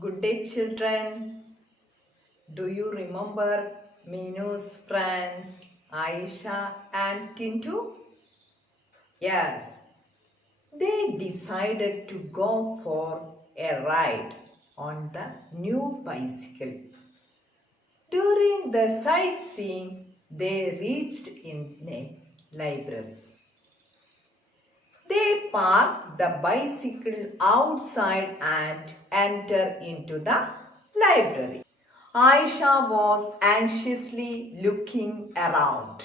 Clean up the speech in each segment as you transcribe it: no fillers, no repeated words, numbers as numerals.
Good day, children. Do you remember Minu's friends Aisha and Tintu? Yes, they decided to go for a ride on the new bicycle. During the sightseeing, they reached in a library. They parked the bicycle outside and entered into the library. Aisha was anxiously looking around.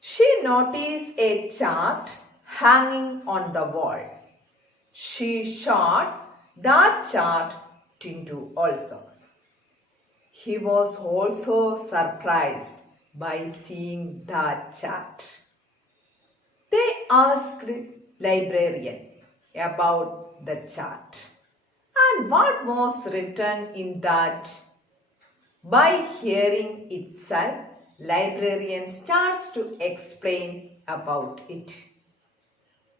She noticed a chart hanging on the wall. She showed that chart to Tintu also. He was also surprised by seeing that chart. They asked librarian about the chart and what was written in that. By hearing itself, librarian starts to explain about it.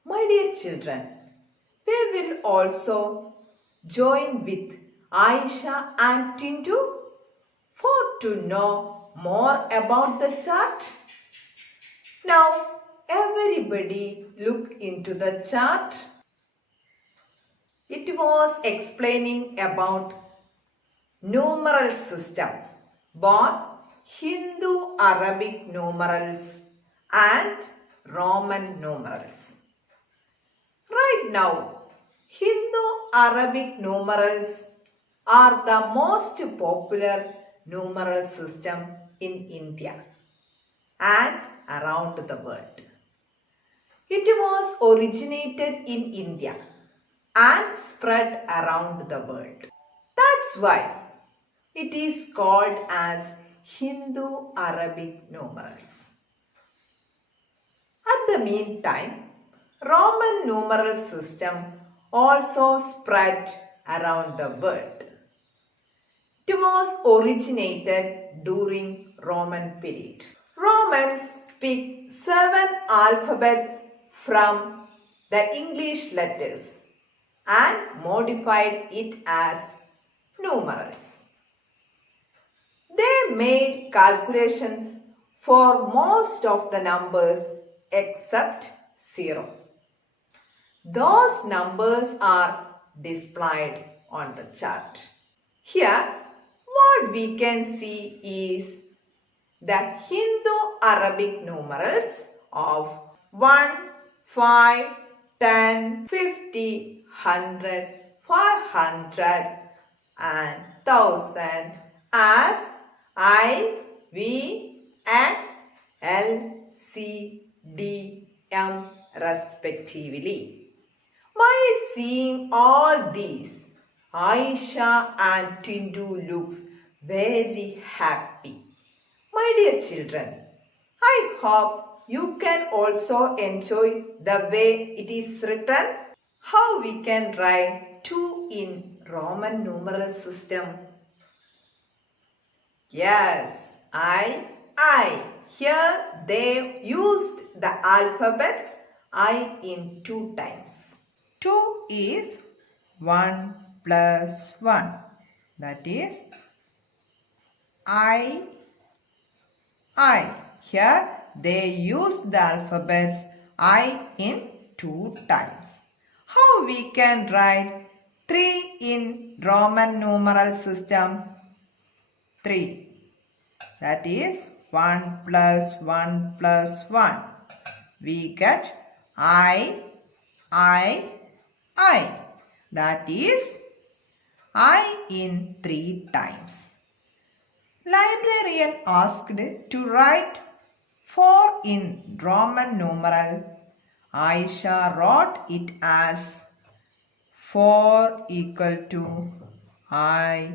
My dear children, we will also join with Aisha and Tintu for to know more about the chart. Now, everybody look into the chart. It was explaining about numeral system, both Hindu-Arabic numerals and Roman numerals. Right now, Hindu-Arabic numerals are the most popular numeral system in India and around the world. It was originated in India and spread around the world. That's why it is called as Hindu-Arabic numerals. At the meantime, Roman numeral system also spread around the world. It was originated during Roman period. Romans picked 7 alphabets from the English letters and modified it as numerals. They made calculations for most of the numbers except 0. Those numbers are displayed on the chart. Here, what we can see is the Hindu-Arabic numerals of 1, 5, 10, 50, 100, 500 and 1000 as I, V, X, L, C, D, M respectively. By seeing all these, Aisha and Tindu looks very happy. My dear children, I hope you can also enjoy the way it is written. How we can write 2 in Roman numeral system? Yes, I. Here they used the alphabets I in 2 times. 2 is 1 plus 1. That is I. Here they use the alphabets I in 2 times. How we can write 3 in Roman numeral system? 3. That is 1 plus 1 plus 1. We get I. That is I in 3 times. Librarian asked to write 4 in Roman numeral. Aisha wrote it as 4 equal to I.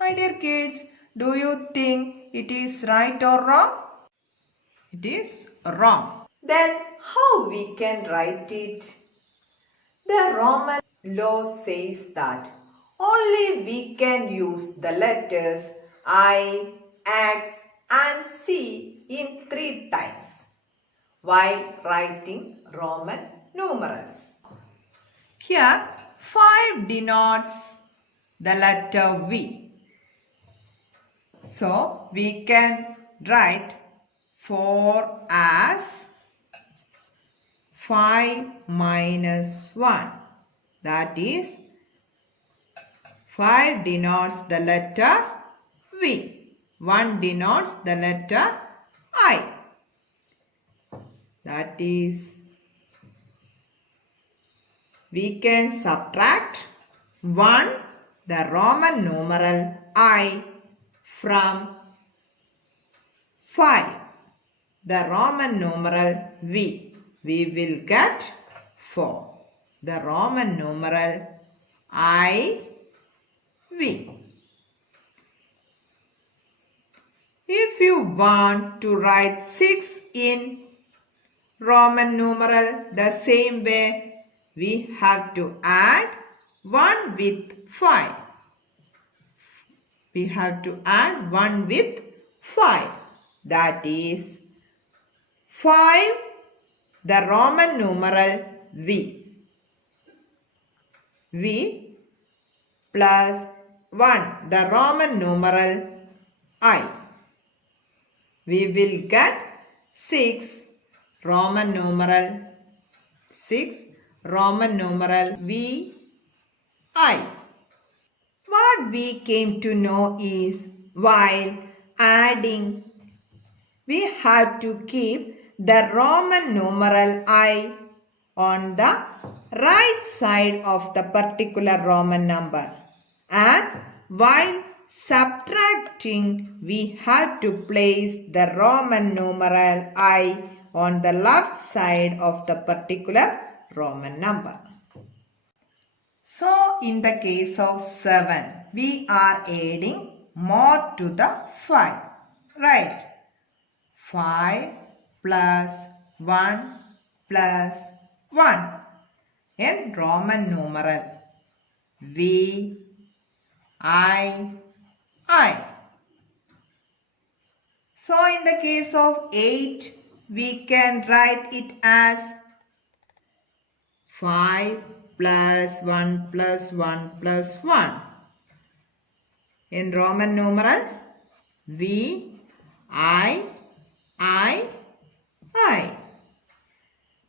My dear kids, do you think it is right or wrong? It is wrong. Then how we can write it? The Roman law says that only we can use the letters I, X and C in 3 times while writing Roman numerals. Here 5 denotes the letter V. So we can write 4 as 5 minus 1. That is 5 denotes the letter V. 1 denotes the letter I. That is, we can subtract 1, the Roman numeral I, from 5, the Roman numeral V. We will get 4. The Roman numeral I, V. If you want to write 6 in Roman numeral the same way, we have to add 1 with 5. We have to add 1 with 5. That is 5, the Roman numeral V. V plus 1, the Roman numeral I. We will get 6, Roman numeral 6, Roman numeral V, I. What we came to know is, while adding, we have to keep the Roman numeral I on the right side of the particular Roman number, and while subtracting, we have to place the Roman numeral I on the left side of the particular Roman number. So in the case of 7, we are adding more to the 5, right? 5 plus 1 plus 1 in Roman numeral V, I. So in the case of 8, we can write it as 5 plus 1 plus 1 plus 1 in Roman numeral V, I.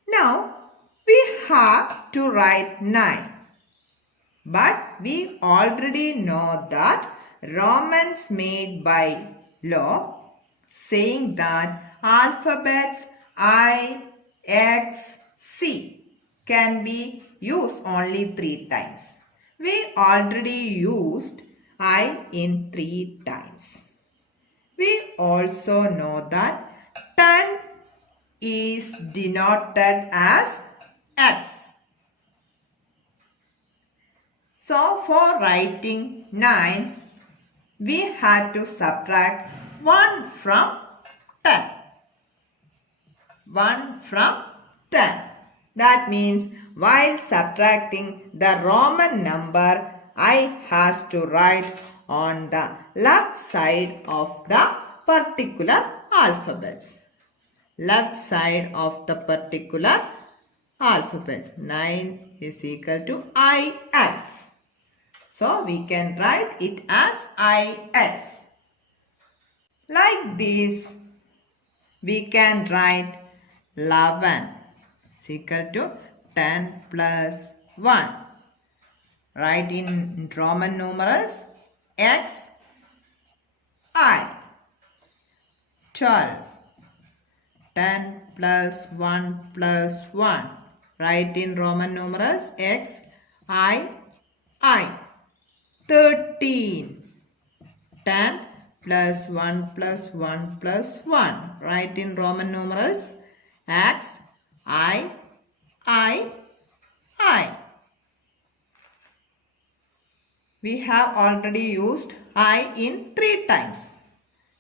Now we have to write 9, but we already know that Romans made by law saying that alphabets I, X, C can be used only 3 times. We already used I in 3 times. We also know that 10 is denoted as X. So for writing 9, we had to subtract 1 from 10. 1 from 10. That means while subtracting the Roman number, I has to write on the left side of the particular alphabets. Left side of the particular alphabet. 9 is equal to IX. So we can write it as IX. Like this, we can write 11 is equal to 10 plus 1. Write in Roman numerals X, I. 12. 10 plus 1 plus 1. Write in Roman numerals X, I. 13. 10 plus 1 plus 1 plus 1. Write in Roman numerals X, I. We have already used I in 3 times.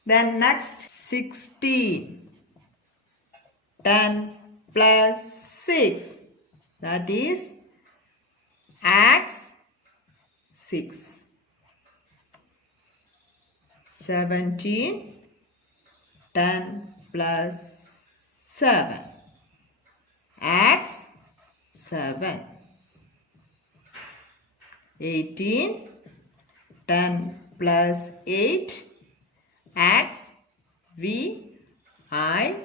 Then next 16. 10 plus 6. That is X, 6. 17. 10 plus 7. X, 7. 18. 10 plus 8. X, V, I.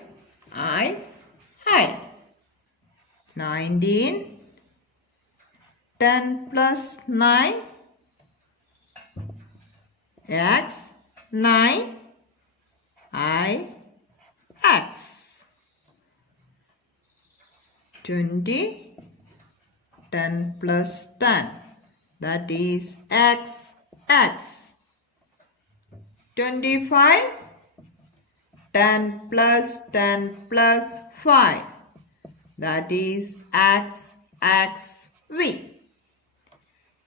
19. 10 plus 9. X, 9. X. 20. 10 plus 10. That is X. 25. 10 plus 10 plus 5. That is X. V.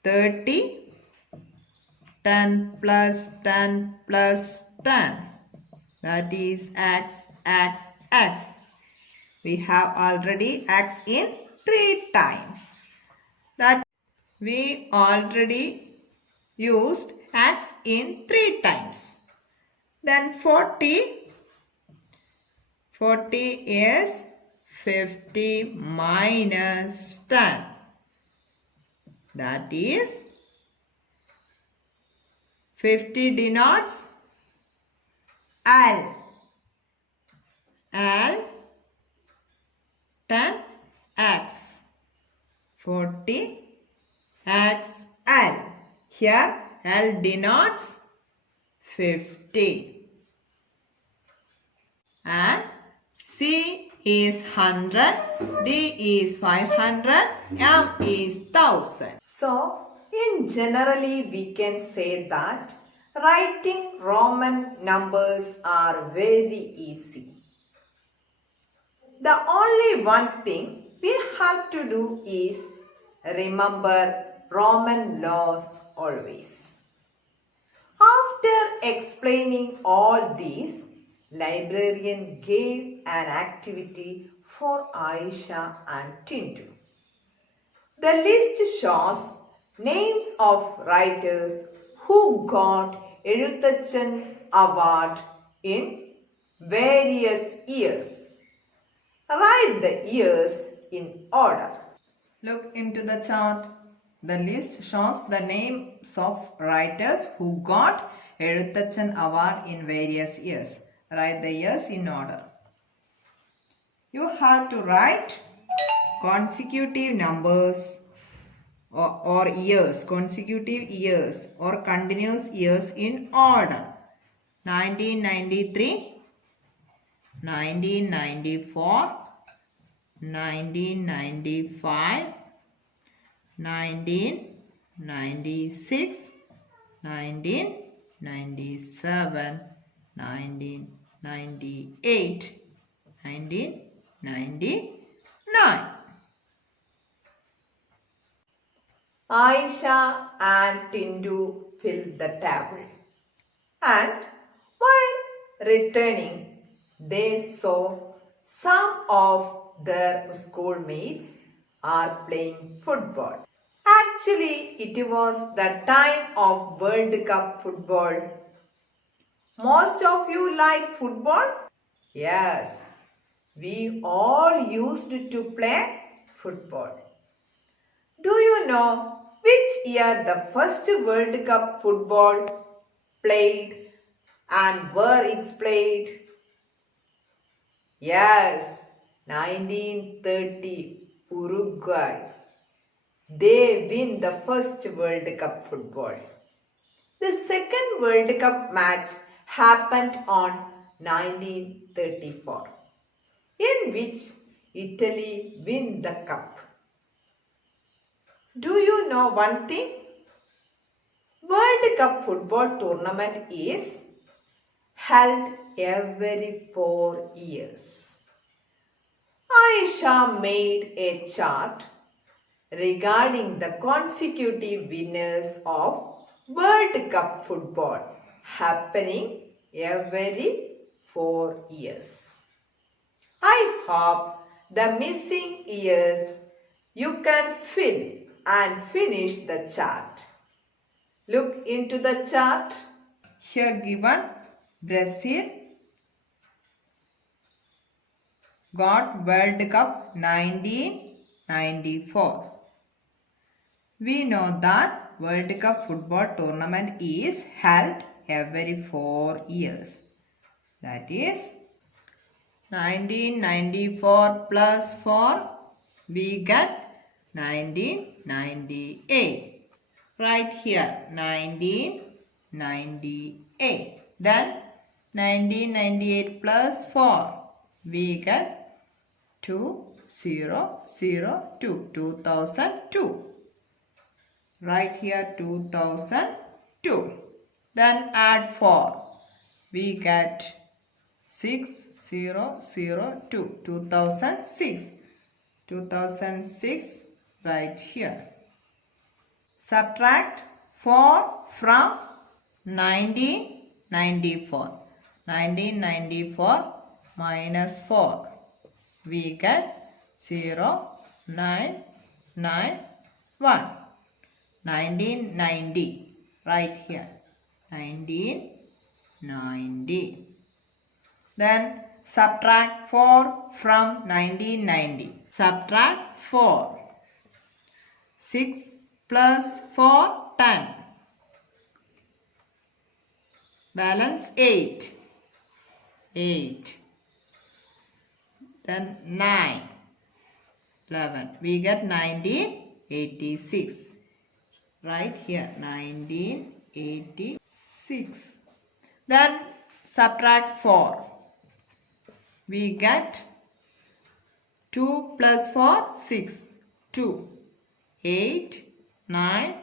30. 10 plus 10 plus 10. That is X. We have already X in 3 times. That we already used X in 3 times. Then 40. 40 is 50 minus 10. That is 50 denotes L. 10 X. 40 XL. Here L denotes 50. And C is 100, D is 500, M is 1000. So, in generally we can say that writing Roman numbers are very easy. The only one thing we have to do is remember Roman laws always. After explaining all these, librarian gave an activity for Aisha and Tindu. The list shows names of writers who got Eഴുത്തച്ഛൻ award in various years. Write the years in order. Look into the chart. The list shows the names of writers who got Eഴുത്തച്ഛൻ award in various years. Write the years in order. You have to write consecutive numbers or years, consecutive years or continuous years in order. 1993, 1994, 1995, 1996, 1997, 1998, 1999. Aisha and Tindu filled the table, and while returning, they saw some of their schoolmates are playing football. Actually, it was the time of World Cup football. Most of you like football? Yes, we all used to play football. Do you know which year the first World Cup football played and where it's played? Yes, 1930, Uruguay. They win the first World Cup football. The second World Cup match happened on 1934, in which Italy win the cup. Do you know one thing? World Cup football tournament is held every 4 years. Aisha made a chart regarding the consecutive winners of World Cup football happening every 4 years. I hope the missing years you can fill and finish the chart. Look into the chart. Here given Brazil got World Cup 19 94. We know that World Cup football tournament is held every 4 years. That is 1994 plus 4, we get 1998. Right here 1998. Then 1998 plus 4, we get 2002. 2002. Right here 2002. Then add 4. We get 6002. 2006. 2006 right here. Subtract 4 from 1994. 1994 minus 4. We get 0991. 1990 right here. 1990. Then subtract 4 from 1990. Subtract 4. 6 plus 4, 10. Balance 8. 8. Then 9. 11. We get 1986. Right here 1986. Then subtract 4. We get 2 plus 4, 6. 2. 8, 9,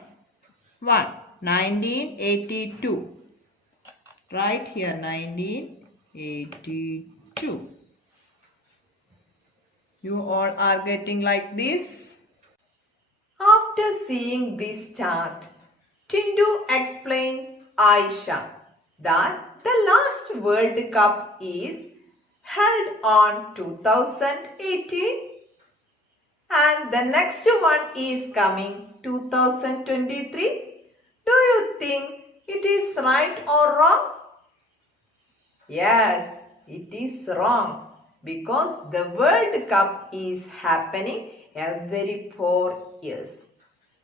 1. 1982. Right here 1982. You all are getting like this? After seeing this chart, Tindu explained Aisha that the last World Cup is held on 2018 and the next one is coming 2023. Do you think it is right or wrong? Yes, it is wrong because the World Cup is happening every 4 years.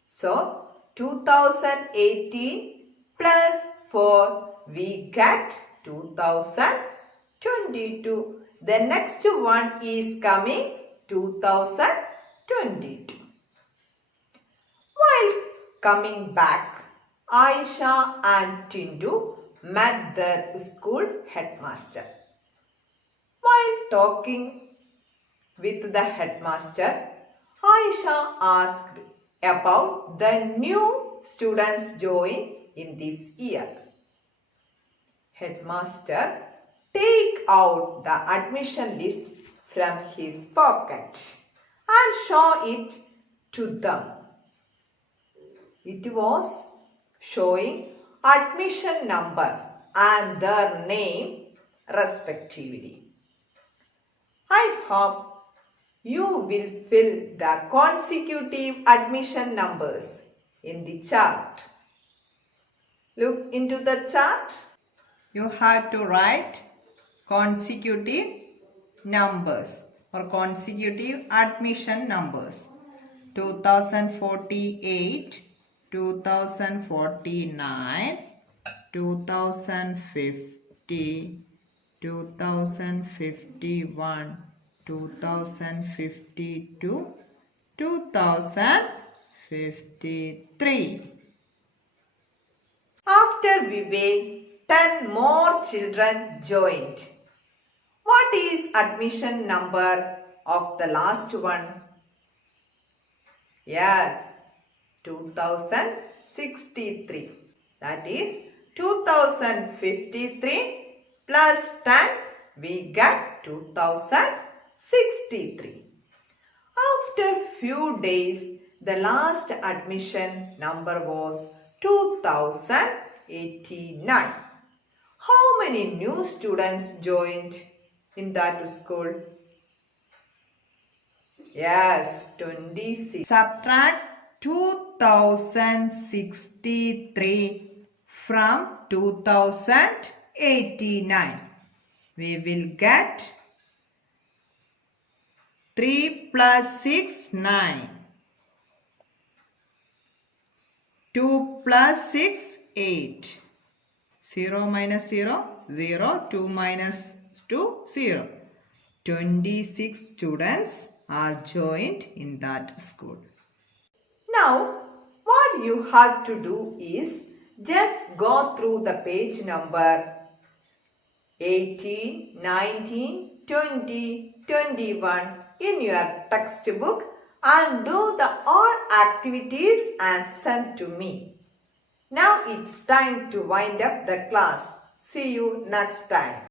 So, 2018 plus 4, we get 2022. The next one is coming 2022. While coming back, Aisha and Tindu met their school headmaster. While talking with the headmaster, Aisha asked about the new students joined in this year. Headmaster take out the admission list from his pocket and show it to them. It was showing admission number and their name respectively. I hope you will fill the consecutive admission numbers in the chart. Look into the chart. You have to write consecutive numbers or consecutive admission numbers. 2048, 2049, 2050, 2051, 2052, 2053. After Vivek, 10 more children joined. What is admission number of the last one? Yes, 2063. That is 2053 plus 10, we get 2063. After few days, the last admission number was 2089. How many new students joined in that school? Yes, 26. Subtract 2063 from 2089. We will get 3 plus 6, 9. 2 plus 6, 8. 0 minus 0, 0. 2 minus 2, 0. 26 students are joined in that school. Now, what you have to do is just go through the page number 18, 19, 20, 21 in your textbook and do the all activities and send to me. Now it's time to wind up the class. See you next time.